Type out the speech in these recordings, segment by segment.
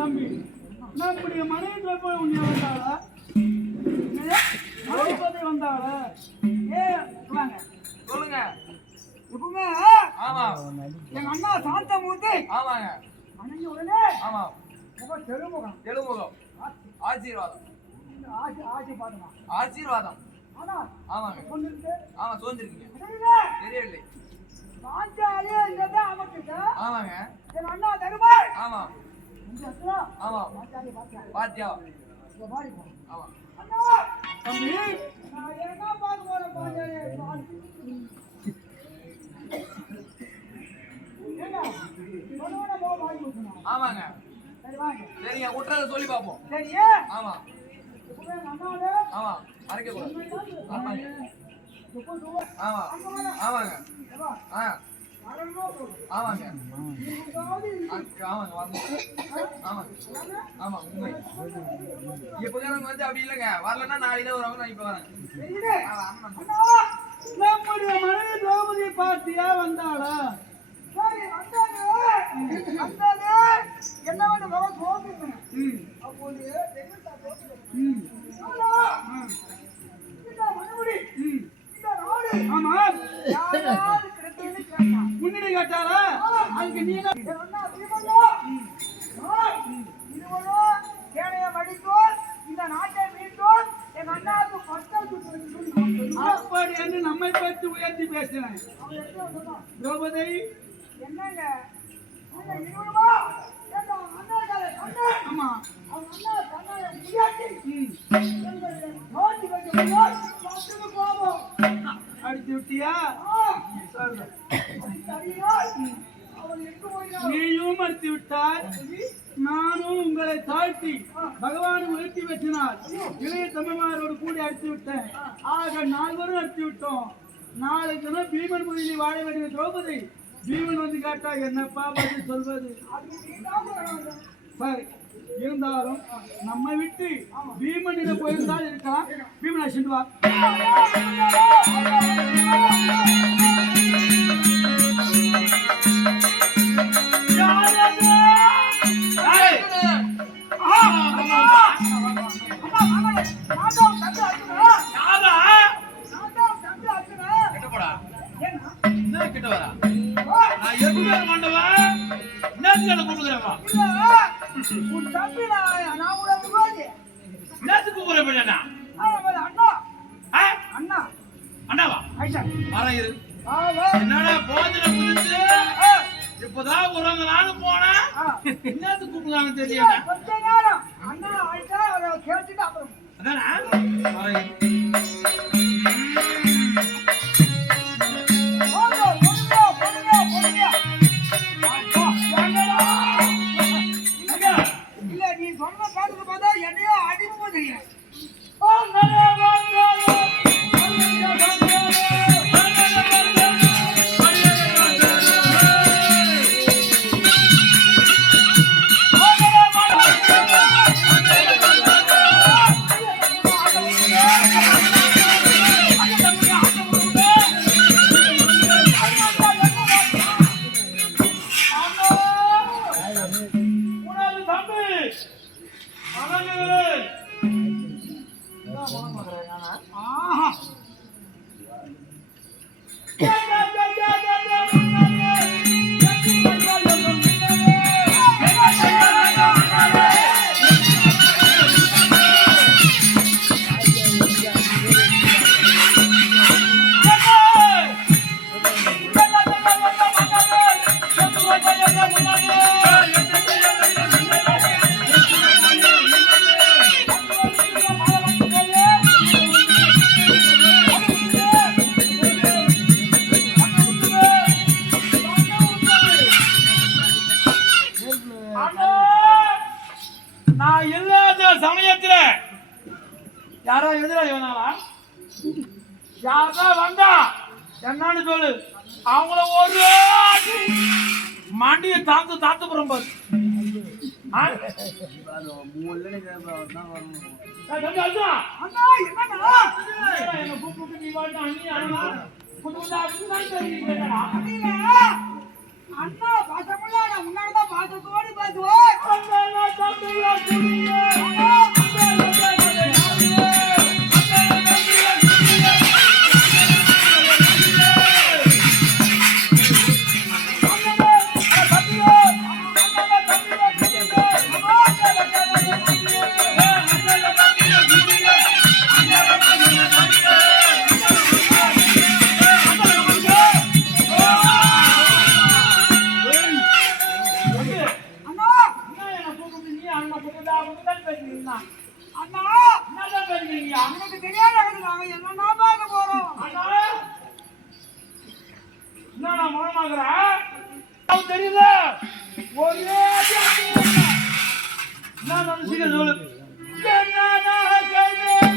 தம்பி நம்முடைய மனைவி போய் உன்னை வந்தாளா வந்தாளா ஏ வாங்க சொல்லுங்க. இப்பவுமே ஆமா எங்க அண்ணா சாந்தமூர்த்தி ஆமாங்க அண்ணன் உடனே ஆமா முகம் தெருமுகம் தெலுமுகம் ஆசீர்வாதம் ஆட்சி பாட்டுமா ஆசீர்வாதம் ஆனா ஆமாங்க கொண்டு ஆமா சோர்ந்திருக்கீங்க தெரியவில்லை. பாஞ்சாலி இந்த அமைச்சுங்க ஆமாங்க எங்க அண்ணா தருமாள் ஆமா ஆமா பாஞ்சாலி பாத்தியா பாடி ஆமா அண்ணா தம்பி நான் என்ன பார்க்க போறேன் பாஞ்சாலி ஆமாங்க சரிங்க விட்டுறத சொல்லி பார்ப்போம். சரியா ஆமா ஆமா மறைக்க கூடாது. ஆமாங்க ஆமா ஆமாங்க ஆ ஆமாங்க ஆமாங்க ஆமாங்க ஆமா உண்மை. இப்போதான் வந்து அப்படி இல்லைங்க வரலன்னா நாளைக்கு வருவாங்க. நான் இப்ப வரேன். நம்முடைய மனைவி திரௌபதி பார்த்தியா வந்தாளா? சரி வந்தாங்க என்ன வந்து முகம் தோன்றுங்க அப்போது முன்னாடி கேட்டாரா அதுக்கு நீ இந்த நாட்டை மீண்டும் என் அண்ணாவுக்கு அப்படி என்று நம்மை பற்றி உயர்த்தி பேசினேன். திரௌபதி என்னங்க ஆமா அடிச்சு விட்டியா? நீயும் அடித்து விட்டாய், நானும் உங்களை தாழ்த்தி பகவான் உயர்த்தி வச்சினார். இளைய தமிழ்மாரோடு கூடி அடித்து விட்டேன். ஆக நால்வரும் அடித்து விட்டோம். நாளை தினம் பீமன் முறையில் வாழ வேண்டிய திரௌபதி பீமன் வந்து கேட்டா என்னப்பா பதில் சொல்வது? சரி இருந்தாலும் நம்மை விட்டு பீமனிடம் போயிருந்தால் இருக்கலாம். பீமன் அசிண்டு வா. என்னடா போதில புரிஞ்சு இப்பதான் உறங்க நானும் போனா என்னது கூப்பிடுவாங்க தெரியல. இல்ல நீ சொன்ன காலத்துக்கு பார்த்தா என்னையோ அடிக்கும் தெரியும். நான் இல்லாத சமயத்துல யாரோ எதிராளி வந்தாங்களா? யாரா வந்தா என்னன்னு சொல்லு. அவங்கள ஒரு மண்டிய தாத்து தாத்து புறம் பாரு. அண்ணா பாசமுள்ள முன்னாடிதான் பாசத்தோடு பேசுவோம். அண்ணன் புத்ததா புத்ததான் பேசுறீங்களா? அண்ணா என்னதான் பேசுறீங்க? எனக்கு தெரியாத நாங்க என்னன்னா பார்க்க போறோம். அண்ணா என்னடா மௌனமாகற? அவன் தெரியல. ஒரே நான் நினைச்சுக்க சொல்லு. என்னடா கேட்டேன்?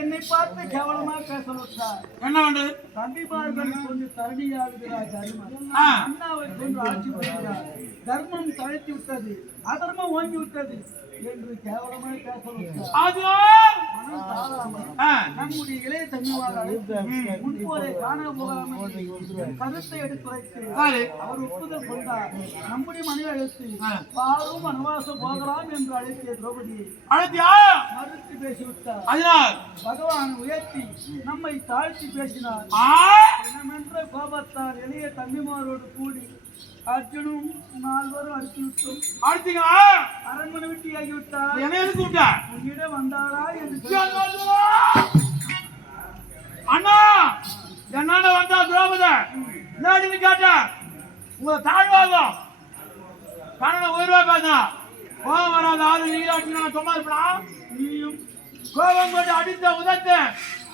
என்னை பார்த்து கேவலமா பேசலாம். என்ன வந்து தம்பிமார்கள் கொஞ்சம் தரணியாகிறார் தர்மம். அண்ணாவை கொண்டு ஆட்சி புரிகிறார். தர்மம் தழைத்து விட்டது, அதர்மம் ஓங்கி விட்டது என்று கேவலமாய் பேசலாம். நம்முடைய இளைய தம்பிமார்கள் முன்போரை காண போகாமல் கருத்தை எடுத்துரைத்து அவர் ஒப்புதல் கொண்டார். நம்முடைய மனைவி அழைத்து பாலும் வனவாசம் போகலாம் என்று அழைத்திய திரௌபதியை மறுத்து பேசிவிட்டார். பகவான் உயர்த்தி நம்மை தாழ்த்தி பேசினார். என்ற கோபத்தால் எளிய தம்பிமாரோடு கூடி அர்ஜுனும் நால்வரும் அடித்துவிட்டோம். அரண்மனை விட்டு ஆகிவிட்டார். உன்னிடம் வந்தாரா என்று அண்ணா என்ன வந்தா திரௌபதி என்ன கேட்ட உங்களை தாழ்வாகும் கண்ண உயிர்வா பேச கோபம் வராத ஆளு நீராட்டி நான் சும்மா இருப்பா. நீயும் கோபம் கொண்டு அடித்த உதத்த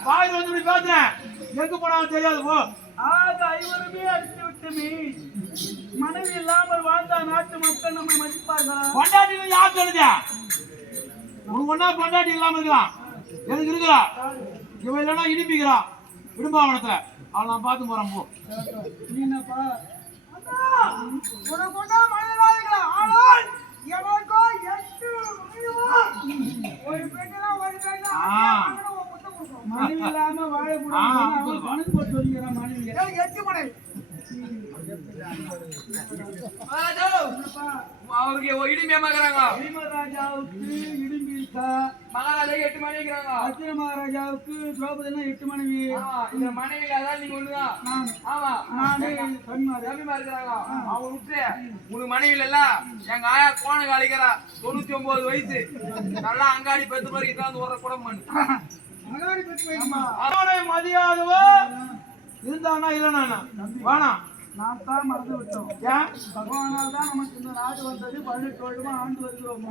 வாயில் வந்து இப்படி பேசுறேன் எங்க போனாலும் தெரியாது. போ ஆக ஐவருமே அடித்து விட்டுமே. மனைவி இல்லாமல் வாழ்ந்த நாட்டு மக்கள் நம்மை மதிப்பார்களா? பொண்டாட்டி யார் சொல்லுங்க உனக்கு ஒன்னா பொண்டாட்டி இல்லாம இருக்கலாம் எனக்கு இருக்கிறா இவன் இல்லைன்னா இடிப்பிக்கிறான் விடும்பாவனத்துல அவன் நான் பார்த்து போறேன். போ நீனப்பா உனக்கு ஒன்னா மனிதனாக ஆனால் எனக்கோ 8 ஒரு பெண்ணா ஒரு பெண்ணா மனைவி இல்லாம வாழக்கூடாது. பணம் போட்டு வருகிறான் மனைவி 8 மனை மகாராஜா என்னப்பா அவருக்கு இடிமையா மகராங்க ராஜாவுக்கு இடும்பி இருக்கா, மகாராஜா 8 மணி இருக்கிறாங்க அர்ஜுன மகாராஜாவுக்கு திரௌபதினா 8 மனைவி. இந்த மனைவியில அதான் நீங்க ஒண்ணுதான் நான் ஆமா நானே கண்மாறு ரவிமா இருக்கிறாங்க அவங்க விட்டு உனக்கு மனைவியில எல்லாம் எங்க ஆயா கோண காலிக்கிறா 99 வயசு நல்லா அங்காடி பெத்து மாதிரி இட்டாந்து ஒரு குடம் பண்ணு மகாரி பெற்று வைமா. அவனை மதியாதவ இருந்தானா இல்லைனா வேணாம். நான் தான் மறந்து விட்டோம். ஏன் பகவானால் தான் நமக்கு இந்த நாடு வந்தது. 18 வருடமா ஆண்டு வருகிறோம்.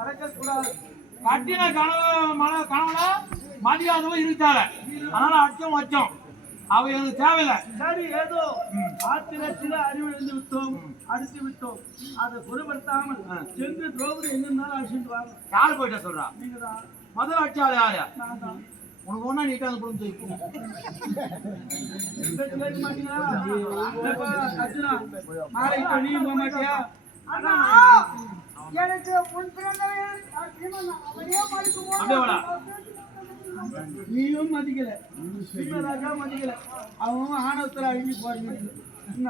மறக்கக்கூடாது. கட்டின கனவுல மதியாதவ இருக்கால, அதனால அச்சம் வச்சோம். அவ எனக்கு தேவையில்லை. சரி, ஏதோ ஆத்திரத்தில் அறிவிழந்து விட்டோம், அடித்து விட்டோம். அதை பொருட்படுத்தாமல் சென்று திரௌபதி எங்கிருந்தாலும் அழைச்சிட்டு வாங்க. யாரு போயிட்ட சொல்றா? நீங்க தான். முதல் அச்சால யாரு? நான் தான். உனக்கு ஒண்ணா நீட்டா அந்த குடும்பம் கேட்க மாட்டீங்களா? என்னப்பா, அர்ஜுனா, நாளைக்கு நீ போக மாட்டியா? எனக்கு உன் பிறந்தவன் அப்படியே வாடா. நீயும் மதிக்கல, ராஜா மதிக்கல. அவன் ஆணவத்துல அழிஞ்சு போறீங்க. என்ன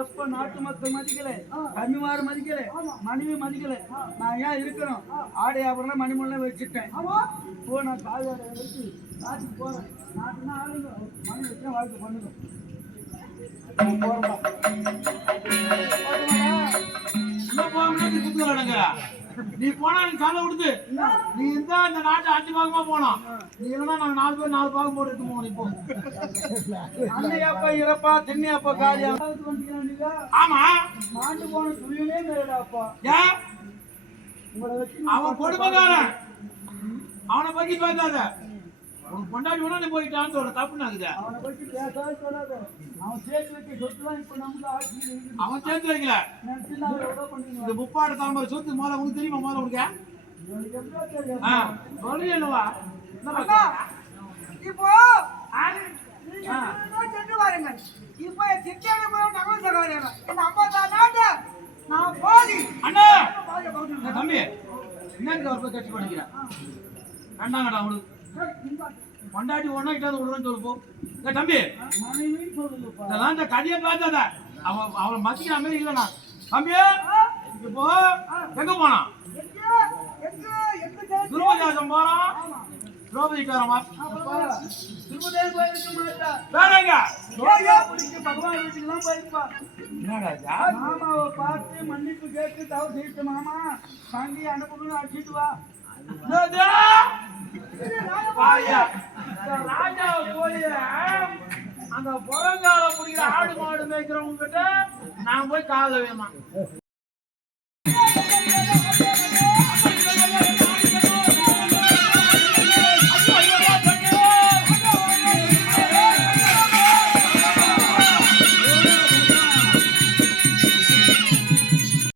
எப்ப நாட்டு மக்கள் மதிக்கல, கன்னிமாறு மதிக்கல, மனைவி மதிக்கல, நான் ஏன் இருக்கணும்? ஆடை ஆபரணம் மணிமொழில வச்சுட்டேன். இப்போ நான் கால்வாடை வச்சு நாட்டுக்கு போறேன். நாட்டுனா ஆளுங்க மணி வச்சா வாழ்க்கை பண்ணுங்க. இன்னும் போக முடியாது குத்துக்கிறானுங்க. நீ போனா நீ சண்டை கொடுத்து நீ இருந்தா இந்த நாட்டை 5 பாகமா போனோம். நீ இல்லைன்னா நாங்க 4 பேர் 4 பாகம் போட்டு எடுத்து போகணும். இப்போ அன்னையப்பா இறப்பா திண்ணியப்பா காலியா ஆமா மாண்டு போன துணியிலே நேரடாப்பா. ஏன் உங்களை வச்சு அவன் கொடுமைக்காரன், அவனை பத்தி பேசாத. உனக்கு கொண்டாடி வேணா நீ போயிட்டான்னு சொல்ற தப்பு நாக்குது. அவனை பத்தி பேசாத சொல்லாத. அவன் சேர்த்து வைக்க சொத்துலாம் இப்ப நமக்கு ஆட்சி இருக்குது. அவன் சேர்த்து வைக்கல. நினைச்சு நான் எவ்வளோ பண்ணுவீங்க? இந்த முப்பாடு தலைமுறை சொத்து முதல்ல உனக்கு தெரியுமா? முதல்ல உனக்கு எனக்கு எப்படியோ தெரியும். சொல்லி என்னவா இப்போ நீங்க சென்று வாருங்கள். இப்போ திட்டேன நகல் சகாரியம் இந்த 50 நாட்டு நான் போதி அண்ணா தம்பி என்னன்னு ஒரு கட்சி பண்ணிக்கிறேன். வேண்டாங்கடா அவனுக்கு கொண்டாடி ஒன்னா கிட்டாது விடுறேன்னு சொல்லுப்போ. தம்பி மனைவின்னு சொல்லுங்கப்பா. இதெல்லாம் இந்த கதையை பார்த்தாத. அவளை மதிக்கிற மாதிரி இல்லைண்ணா. தம்பி இப்போ எங்க போனான்? துருவதாசம் போறான், திரௌபதிக்கு வரமா திருப்பதே போயிருக்க மாட்டா. வேறங்க பகவான் வீட்டுக்குலாம் போயிருப்பா. என்னடா மாமாவை பார்த்து மன்னிப்பு கேட்டு தவறு செய்யிட்டு மாமா தாண்டி அனுப்பணும்னு அடிச்சிட்டு வா. ராஜா போய் அந்த புறங்கால முடிக்கிற ஆடு மாடு மேய்க்கிறவங்க கிட்ட நான் போய் காலைல வேணுமா